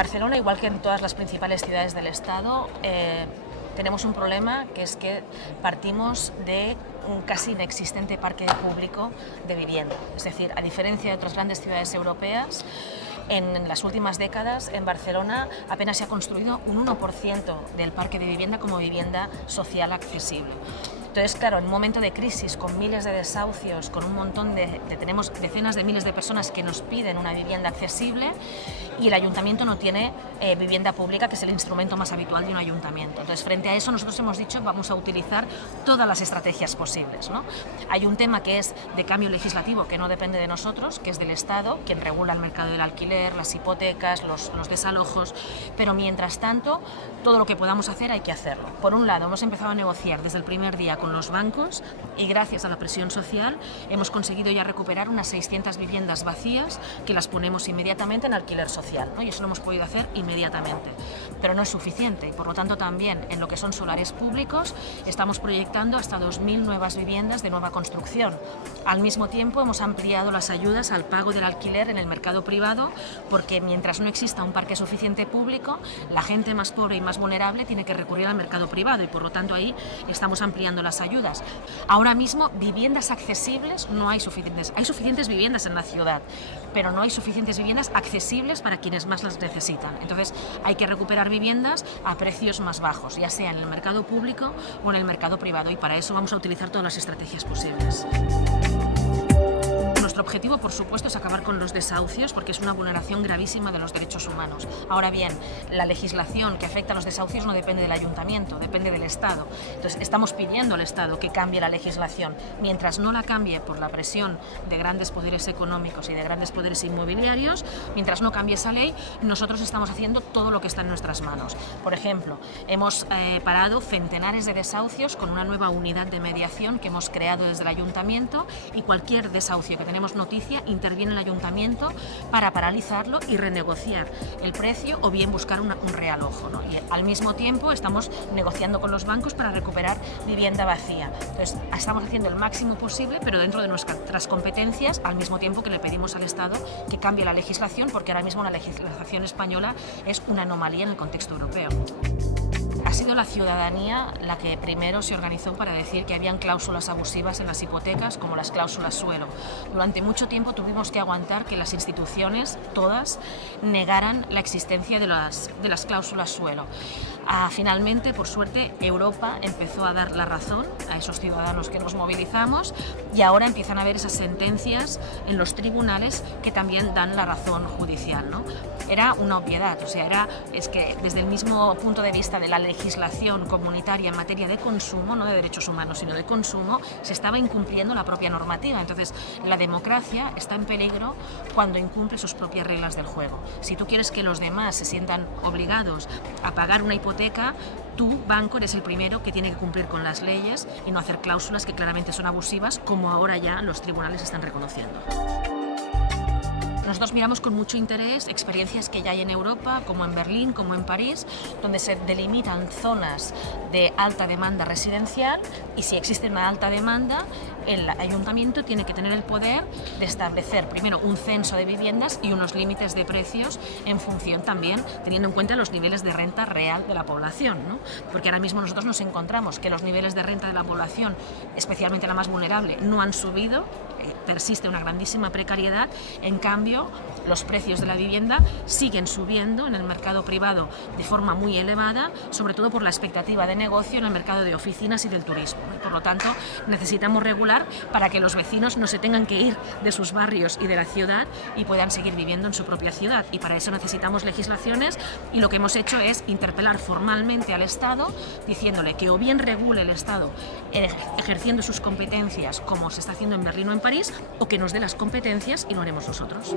Barcelona, igual que en todas las principales ciudades del Estado, tenemos un problema, que es que partimos de un casi inexistente parque público de vivienda. Es decir, a diferencia de otras grandes ciudades europeas, en las últimas décadas en Barcelona apenas se ha construido un 1% del parque de vivienda como vivienda social accesible. Entonces, claro, en un momento de crisis, con miles de desahucios, con un montón tenemos decenas de miles de personas que nos piden una vivienda accesible y el ayuntamiento no tiene vivienda pública, que es el instrumento más habitual de un ayuntamiento. Entonces, frente a eso, nosotros hemos dicho vamos a utilizar todas las estrategias posibles, ¿no? Hay un tema que es de cambio legislativo, que no depende de nosotros, que es del Estado, quien regula el mercado del alquiler, las hipotecas, los desalojos, pero mientras tanto, todo lo que podamos hacer hay que hacerlo. Por un lado, hemos empezado a negociar desde el primer día con los bancos y gracias a la presión social hemos conseguido ya recuperar unas 600 viviendas vacías que las ponemos inmediatamente en alquiler social, ¿no? Y eso lo hemos podido hacer inmediatamente, pero no es suficiente y por lo tanto también en lo que son solares públicos estamos proyectando hasta 2.000 nuevas viviendas de nueva construcción. Al mismo tiempo hemos ampliado las ayudas al pago del alquiler en el mercado privado, porque mientras no exista un parque suficiente público, la gente más pobre y más vulnerable tiene que recurrir al mercado privado y por lo tanto ahí estamos ampliando las ayudas. Ahora mismo viviendas accesibles no hay suficientes. Hay suficientes viviendas en la ciudad, pero no hay suficientes viviendas accesibles para quienes más las necesitan. Entonces hay que recuperar viviendas a precios más bajos, ya sea en el mercado público o en el mercado privado, y para eso vamos a utilizar todas las estrategias posibles. Nuestro objetivo, por supuesto, es acabar con los desahucios porque es una vulneración gravísima de los derechos humanos. Ahora bien, la legislación que afecta a los desahucios no depende del ayuntamiento, depende del Estado. Entonces, estamos pidiendo al Estado que cambie la legislación. Mientras no la cambie por la presión de grandes poderes económicos y de grandes poderes inmobiliarios, mientras no cambie esa ley, nosotros estamos haciendo todo lo que está en nuestras manos. Por ejemplo, hemos parado centenares de desahucios con una nueva unidad de mediación que hemos creado desde el ayuntamiento, y cualquier desahucio que tenemos noticia interviene el ayuntamiento para paralizarlo y renegociar el precio o bien buscar un realojo, ¿no? Y al mismo tiempo estamos negociando con los bancos para recuperar vivienda vacía. Entonces estamos haciendo el máximo posible, pero dentro de nuestras competencias, al mismo tiempo que le pedimos al Estado que cambie la legislación, porque ahora mismo la legislación española es una anomalía en el contexto europeo. Ha sido la ciudadanía la que primero se organizó para decir que habían cláusulas abusivas en las hipotecas, como las cláusulas suelo. Durante mucho tiempo tuvimos que aguantar que las instituciones, todas, negaran la existencia de las cláusulas suelo. Finalmente, por suerte, Europa empezó a dar la razón a esos ciudadanos que nos movilizamos, y ahora empiezan a haber esas sentencias en los tribunales que también dan la razón judicial, ¿no? Era una obviedad, o sea, es que desde el mismo punto de vista de la legislación comunitaria en materia de consumo, no de derechos humanos, sino de consumo, se estaba incumpliendo la propia normativa. Entonces, la democracia está en peligro cuando incumple sus propias reglas del juego. Si tú quieres que los demás se sientan obligados a pagar una hipoteca, tú, banco, eres el primero que tiene que cumplir con las leyes y no hacer cláusulas que claramente son abusivas, como ahora ya los tribunales están reconociendo. Nosotros miramos con mucho interés experiencias que ya hay en Europa, como en Berlín, como en París, donde se delimitan zonas de alta demanda residencial, y si existe una alta demanda, el ayuntamiento tiene que tener el poder de establecer primero un censo de viviendas y unos límites de precios en función también, teniendo en cuenta los niveles de renta real de la población, ¿no? Porque ahora mismo nosotros nos encontramos que los niveles de renta de la población, especialmente la más vulnerable, no han subido, persiste una grandísima precariedad. En cambio, los precios de la vivienda siguen subiendo en el mercado privado de forma muy elevada, sobre todo por la expectativa de negocio en el mercado de oficinas y del turismo. Por lo tanto, necesitamos regular para que los vecinos no se tengan que ir de sus barrios y de la ciudad y puedan seguir viviendo en su propia ciudad. Y para eso necesitamos legislaciones, y lo que hemos hecho es interpelar formalmente al Estado, diciéndole que o bien regule el Estado ejerciendo sus competencias, como se está haciendo en Berlín o en París, o que nos dé las competencias y lo haremos nosotros.